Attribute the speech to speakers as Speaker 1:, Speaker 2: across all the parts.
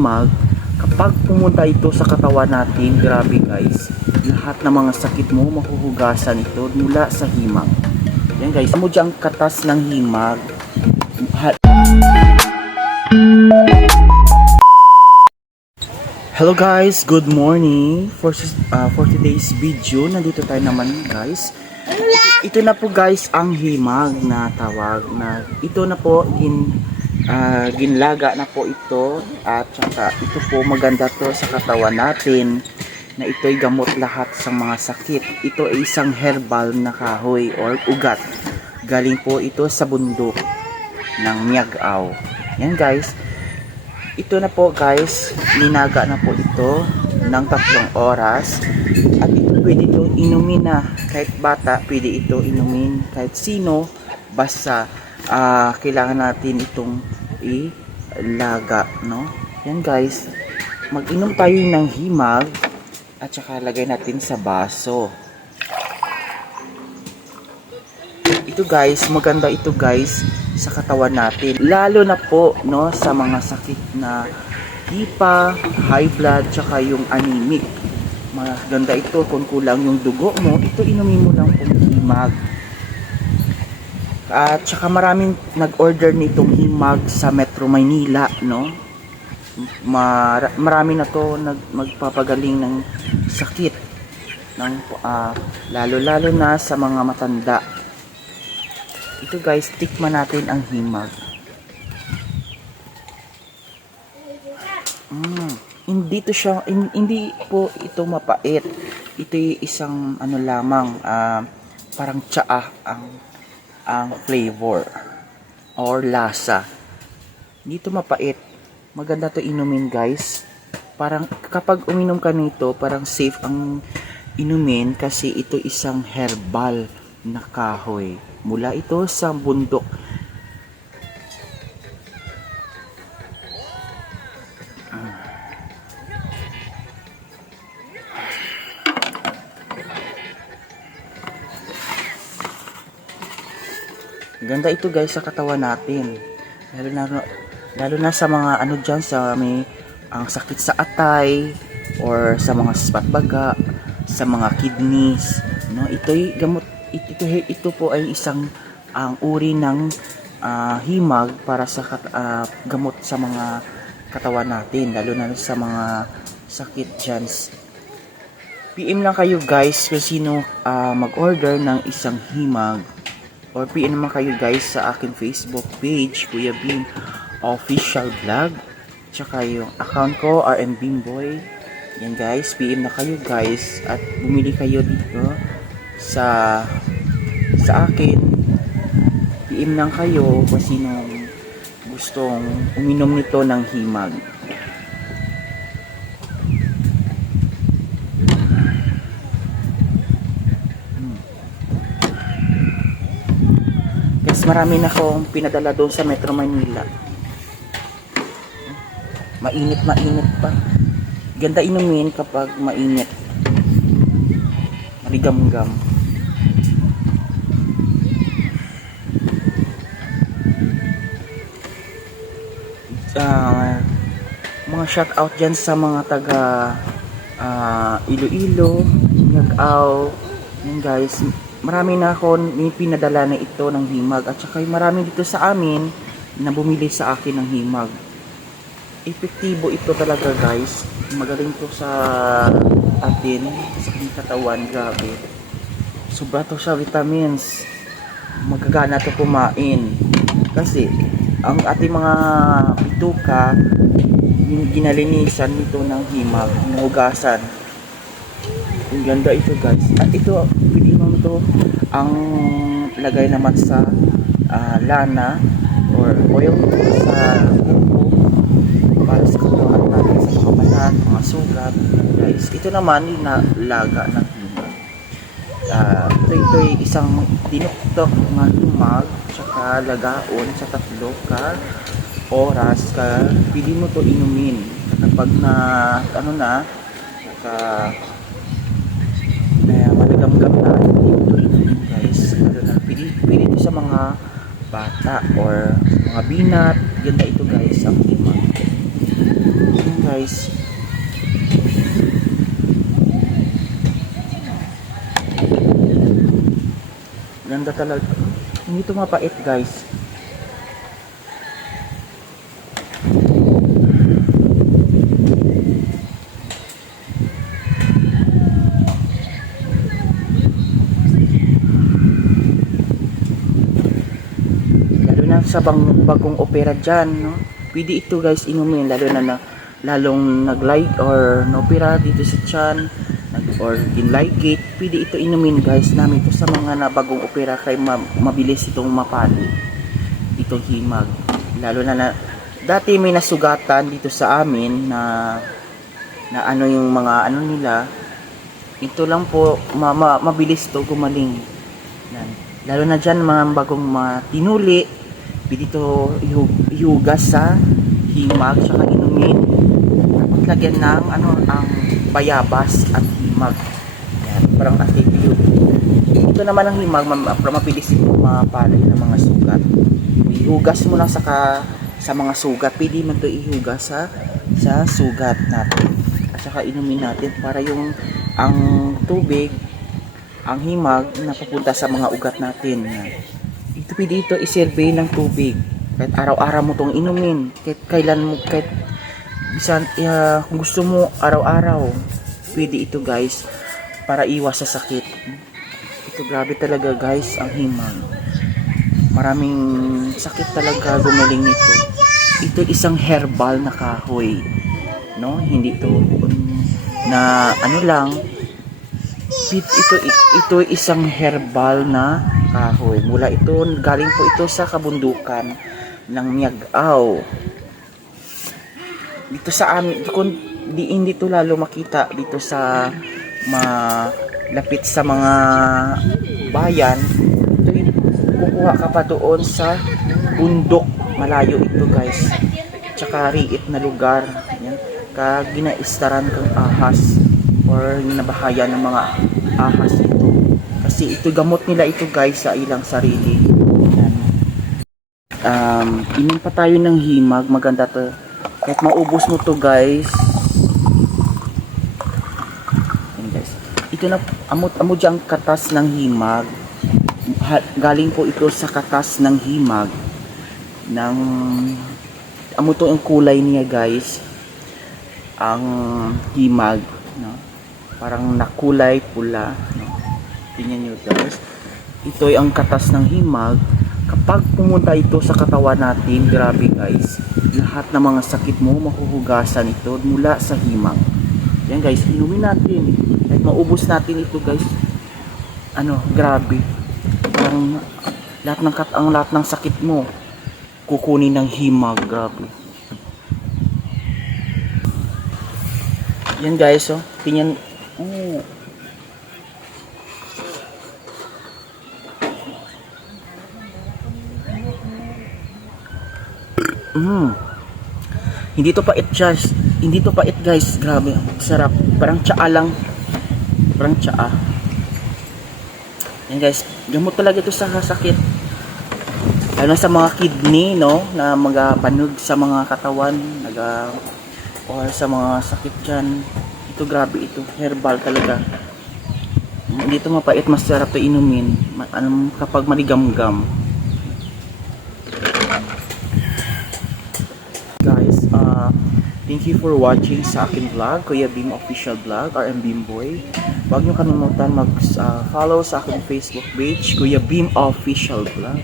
Speaker 1: mag kapag pumunta ito sa katawan natin, grabe guys, lahat ng mga sakit mo mahuhugasan ito mula sa himag. Yan guys, mo diyang katas ng himag. Hello guys, good morning. For uh, for today's video, nandito tayo naman guys. Ito na po guys ang himag na tawag na ito na po gin ah, ginlaga na po ito at saka ito po maganda to sa katawan natin na ito'y gamot lahat sa mga sakit. Ito ay isang herbal na kahoy or ugat. Galing po ito sa bundok ng Miagaw. Yan guys. Ito na po guys, ninaga na po ito ng tatlong oras at ito pwede itong inumin na kahit bata pwede ito inumin kahit sino basta ah, kailangan natin itong ilaga no? Yan guys. Mag-inom tayo ng himag at saka lagay natin sa baso. Ito guys. Maganda ito guys sa katawan natin. Lalo na po no sa mga sakit na hipa, high blood, tsaka yung anemic. Maganda ito kung kulang yung dugo mo. Ito inumin mo lang kung himag at saka maraming nag-order nitong himag sa Metro Maynila no Mar- marami na to nag magpapagaling ng sakit ng ah, lalo-lalo na sa mga matanda ito guys, tikman natin ang himag. Mm, hindi to siya, hin- hindi po ito mapait. Ito isang ano lamang, ah, parang tsaa ang ang flavor or lasa. Hindi to mapait. Maganda to inumin guys. Parang kapag uminom ka nito, parang safe ang inumin kasi ito isang herbal na kahoy. Mula ito sa bundok. Ganda ito guys sa katawan natin. Lalo na lalo na sa mga ano diyan sa may ang sakit sa atay or sa mga spot baga, sa mga kidneys, no? Ito'y gamot ito, ito, po ay isang ang uri ng ah, himag para sa ah, gamot sa mga katawan natin, lalo na sa mga sakit diyan. PM lang kayo guys kung sino ah, mag-order ng isang himag or PM naman kayo guys sa akin Facebook page Kuya Bean Official Vlog. Tsaka yung account ko RM Bimboy yan guys PM na kayo guys. At bumili kayo dito sa sa akin. PM lang kayo kung sino gustong uminom nito ng himag Guys, marami na akong pinadala doon sa Metro Manila. Mainit, mainit pa. Ganda inumin kapag mainit. Maligam-gam. Ah, mga shout out dyan sa mga taga ah, Iloilo, Nagaw, yan guys, marami na ako pinadala na ito ng himag at saka marami dito sa amin na bumili sa akin ng himag. Epektibo ito talaga guys. Magaling to sa atin, sa katawan, grabe. Sobra to sa vitamins. Magagana to kumain. Kasi ang ating mga bituka ginalinisan nito ng himag, hinugasan. Ang ganda ito guys. At ito, pwede ito ang lagay naman sa ah, lana or oil sa buko para sa katawan natin sa mga balat, mga sugat. Guys, ito naman yung nalaga ng himag. Ah, ito, ito ay isang dinuktok na himag tsaka lagaon sa tatlo ka oras ka pili mo to inumin kapag na ano na naka kaya maligamgam na hindi ito inumin guys ano na pili, pili ito sa mga bata or mga binat ganda ito guys ang himag Yan guys. Ganda talaga. Hindi ito mapait guys. lalo na sa bang, bagong opera dyan, no? Pwede ito guys inumin, lalo na, na lalong nag-like or no-opera dito sa chan, nag, or in-like it, pwede ito inumin guys namin ito sa mga na bagong opera kay ma- mabilis itong mapali itong himag. Lalo na na, dati may nasugatan dito sa amin na na ano yung mga ano nila, ito lang po, ma- ma- mabilis to gumaling. Lalo na dyan mga bagong mga tinuli, pwede ihugas sa himag, tsaka inumin. Tapos lagyan ng ano, ang bayabas at himag. Yan, parang atitiyog. Ito naman ang himag, ma- ma- mabilis ito mapalay ng mga sugat. Ihugas mo lang sa, ka, sa mga sugat, pwede man ito ihugas sa, sa sugat natin. At saka inumin natin para yung ang tubig ang himag na papunta sa mga ugat natin. Yan. Ito pwede ito iserve ng tubig. Kahit araw-araw mo itong inumin. Kahit kailan mo, kahit bisan, uh, kung gusto mo araw-araw, pwede ito guys para iwas sa sakit. Ito grabe talaga guys ang himag. Maraming sakit talaga gumaling nito. Ito isang herbal na kahoy. No? Hindi ito um, na ano lang Pit- ito ito isang herbal na kahoy. Mula ito galing po ito sa kabundukan ng Miagaw. Dito sa amin kung di hindi to lalo makita dito sa malapit sa mga bayan. Ito yung kukuha ka pa doon sa bundok. Malayo ito guys. Tsaka riit na lugar. Yan. Ka ginaistaran kang ahas or nabahaya ng mga ahas. Kasi ito gamot nila ito guys sa ilang sarili. Um, inom pa tayo ng himag. Maganda to. Kahit maubos mo to guys. Guys. Ito na amot amo diyang katas ng himag. Galing po ito sa katas ng himag ng amo ang kulay niya guys ang himag no? parang nakulay pula? Tingnan nyo guys. Ito ay ang katas ng himag. Kapag pumunta ito sa katawan natin grabe guys lahat ng mga sakit mo mahuhugasan ito mula sa himag. Yan guys inumin natin. Kahit maubos natin ito guys ano grabe. Parang lahat ng kat ang lahat ng sakit mo kukunin ng himag grabe. Yan guys oh tingnan oh. Mm. Hindi to pait guys. Hindi to pait guys. Grabe. Sarap. Parang tsaa lang. Parang tsaa. Yan guys. Gamot talaga ito sa sakit. Lalo sa mga kidney, no? Na magapanog sa mga katawan. Naga, or sa mga sakit dyan. Ito grabe ito. Herbal talaga. Hindi ito mapait. Masarap to inumin. Anong, kapag maligamgam. guys uh, thank you for watching sa akin vlog Kuya Beam Official Vlog RM Beam Boy. Huwag nyo kalimutan mag uh, follow sa aking Facebook page Kuya Beam Official Vlog.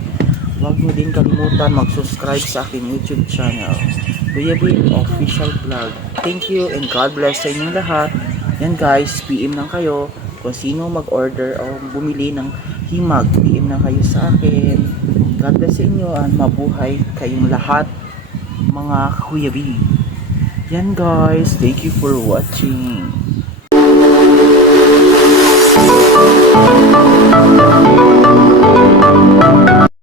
Speaker 1: Huwag nyo din kalimutan mag subscribe sa aking YouTube channel Kuya Beam Official Vlog. Thank you and God bless sa inyong lahat. Yan guys PM lang kayo. Kung sino mag order o bumili ng himag PM lang kayo sa akin. God bless sa inyo at mabuhay kayong lahat mga kuyabi. Yan guys, thank you for watching.